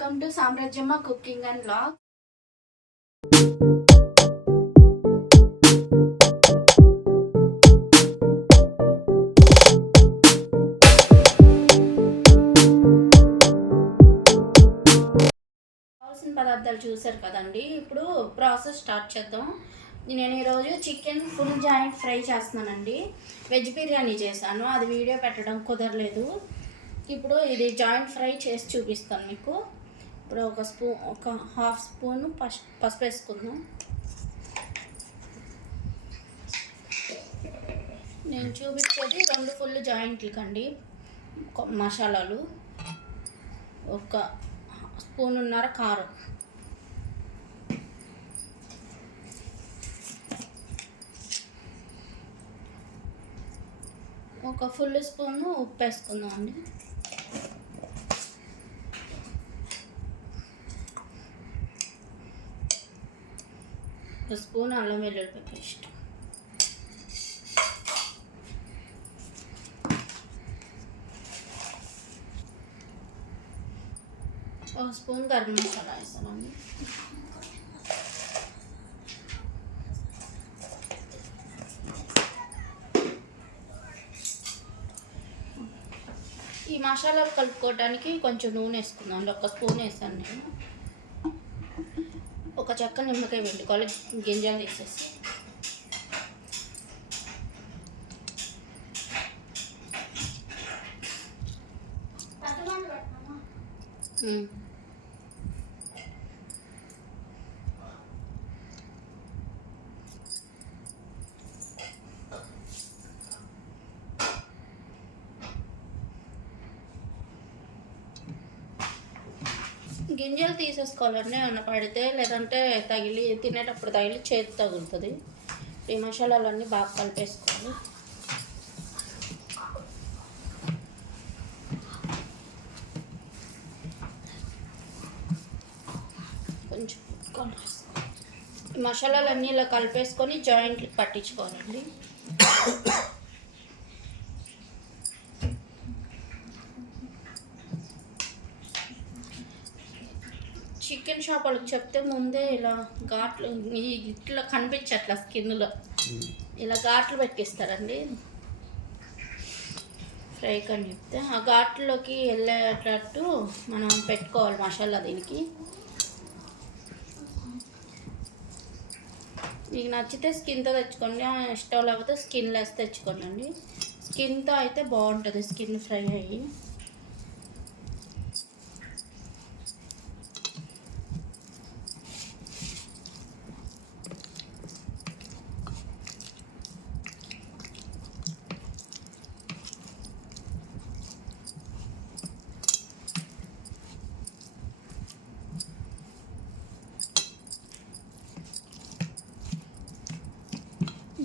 Welcome to Samrajyamma cooking and blog కావాల్సిన పదార్థాలు చూసారు కదండి. ఇప్పుడు ప్రాసెస్ స్టార్ట్ చేద్దాం. నేను ఈరోజు చికెన్ ఫుల్ జాయింట్ ఫ్రై చేస్తున్నానండి. వెజ్ బిర్యానీ చేశాను. అది వీడియో పెట్టడం కుదరలేదు. ఇప్పుడు ఇది జాయింట్ ఫ్రై చేసి చూపిస్తాను మీకు. ఇప్పుడు ఒక స్పూన్ ఒక హాఫ్ స్పూన్ పస్ పసుపు వేసుకుందాం. నేను చూపించేది రెండు ఫుల్ జాయింట్లకి అండి మసాలాలు ఒక స్పూన్ ఉన్నర కారం. ఒక ఫుల్ స్పూన్ ఉప్పు వేసుకుందాం అండి ఒక స్పూన్ అల్లం వెల్లుల్లి పేస్ట్. ఒక స్పూన్ గరం మసాలా వేస్తానండి. ఈ మసాలాలు కలుపుకోవడానికి కొంచెం నూనె వేసుకుందాం. అండి ఒక స్పూన్ వేసాను నేను. చెక్క నిమ్మకాయ వండుకోవాలి గింజలు తీసేసి ఉమ్. గింజలు తీసేసుకోవాలండి. ఏమన్నా పడితే లేదంటే తగిలి తినేటప్పుడు తగిలి చేతి తగులుతుంది. ఈ మసాలాలన్నీ బాగా కలిపేసుకోవాలి కొంచెం మసాలాలన్నీ ఇలా కలిపేసుకొని జాయింట్లు పట్టించుకోవాలండి. చికెన్ షాప్ వాళ్ళకి చెప్తే ముందే ఇలా ఘాట్లు ఈ ఇట్లా కనిపించట్ల స్కిన్లో. ఇలా ఘాట్లు పెట్టిస్తారండి. ఫ్రైకి అని చెప్తే ఆ ఘాట్లోకి వెళ్ళేటట్టు మనం పెట్టుకోవాలి మసాలా దీనికి. మీకు నచ్చితే స్కిన్తో తెచ్చుకోండి ఇష్టం లేకపోతే స్కిన్ లెస్ తెచ్చుకోండి అండి. స్కిన్తో అయితే బాగుంటుంది స్కిన్ ఫ్రై అయ్యి.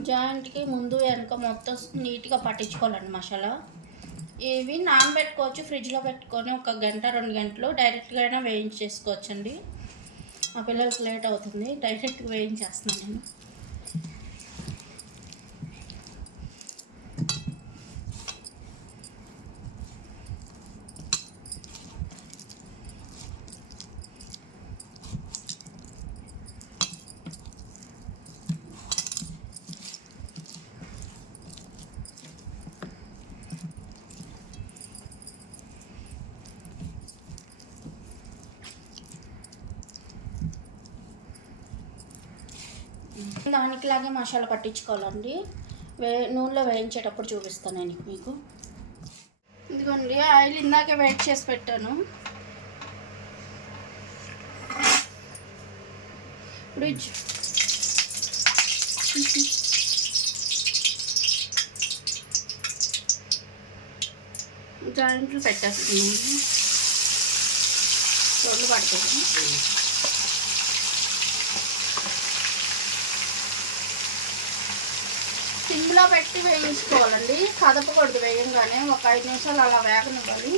జాయింట్కి ముందు వెనక మొత్తం నీట్గా పట్టించుకోవాలండి మసాలా. ఇవి నానబెట్టుకోవచ్చు ఫ్రిడ్జ్లో పెట్టుకొని ఒక గంట రెండు గంటలు డైరెక్ట్గా అయినా వేయించేసుకోవచ్చండి. మా పిల్లలకి లేట్ అవుతుంది డైరెక్ట్గా వేయించేస్తున్నాను నేను. దానికిలాగే మసాలా పట్టించుకోవాలండి. వే నూనెలో వేయించేటప్పుడు చూపిస్తాను నేను మీకు. ఇదిగోండి ఆయిల్ ఇందాకే వెయిట్ చేసి పెట్టాను. ఇప్పుడు జాయింట్లు పెట్టేస్తున్నాను. రెండు పడుతుంది సిమ్లో పెట్టి వేయించుకోవాలండి. కదపకూడదు వేయంగానే ఒక ఐదు నిమిషాలు అలా వేగనివ్వాలి.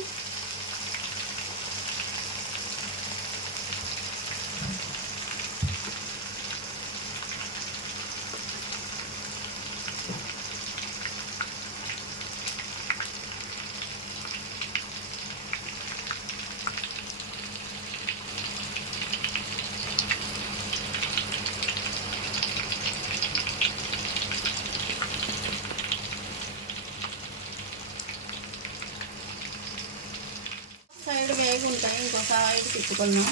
డ్రైగా ఉంటాయి ఇంకో సైడ్ తిప్పుకున్నాం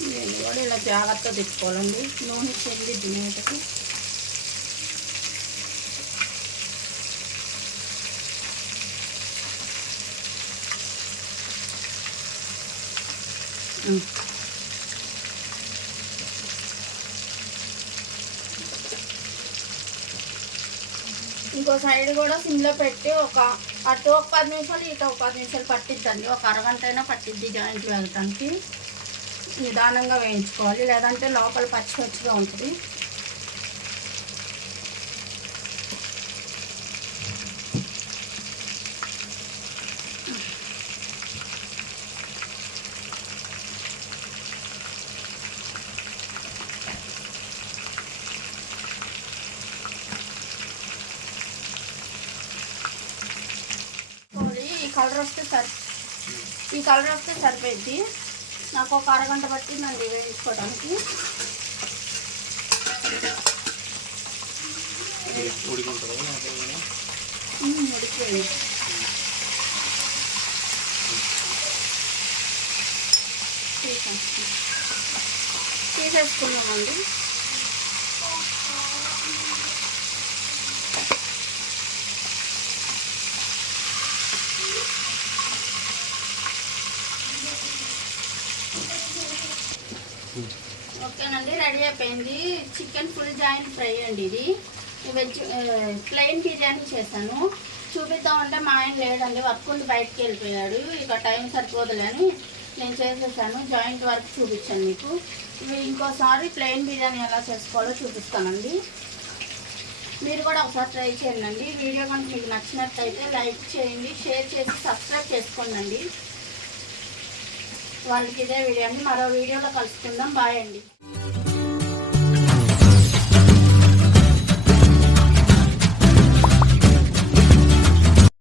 దీన్ని కూడా ఇలా జాగ్రత్తగా తిప్పుకోవాలండి. నూనె చెల్లి తినేటకి ఇంకో సైడ్ కూడా సిమ్లో పెట్టి ఒక అటు ఒక పది నిమిషాలు ఇటు ఒక పది నిమిషాలు పట్టిద్దండి. ఒక అరగంట అయినా పట్టిద్ది జాయింట్లు వెళ్ళటానికి నిదానంగా వేయించుకోవాలి. లేదంటే లోపల పచ్చి ఉంటుంది. కలర్ వస్తే సరి ఈ కలర్ వస్తే సరిపోయింది. నాకు ఒక అరగంట పట్టిందండి వేయించుకోవడానికి ఉడికిపోయింది తీసేసుకున్నామండి ఓకేనండి రెడీ అయిపోయింది. చికెన్ ఫుల్ జాయింట్ ఫ్రై అండి ఇది. వెజ్ ప్లెయిన్ బిర్యానీ చేశాను. చూపిద్దామంటే మా ఆయన లేడండి వర్క్ ఉండి బయటకు వెళ్ళిపోయాడు. ఇక టైం సరిపోదులని నేను చేసేసాను. జాయింట్ వర్క్ చూపించాను మీకు. ఇవి ఇంకోసారి ప్లెయిన్ బిర్యానీ ఎలా చేసుకోవాలో చూపిస్తానండి. మీరు కూడా ఒకసారి ట్రై చేయండి. వీడియో కనుక మీకు నచ్చినట్టయితే లైక్ చేయండి షేర్ చేసి సబ్స్క్రైబ్ చేసుకోండి వాళ్ళకి ఇదే వీడియో అండి. మరో వీడియోలో కలుసుకుందాం. బాయ్ అండి.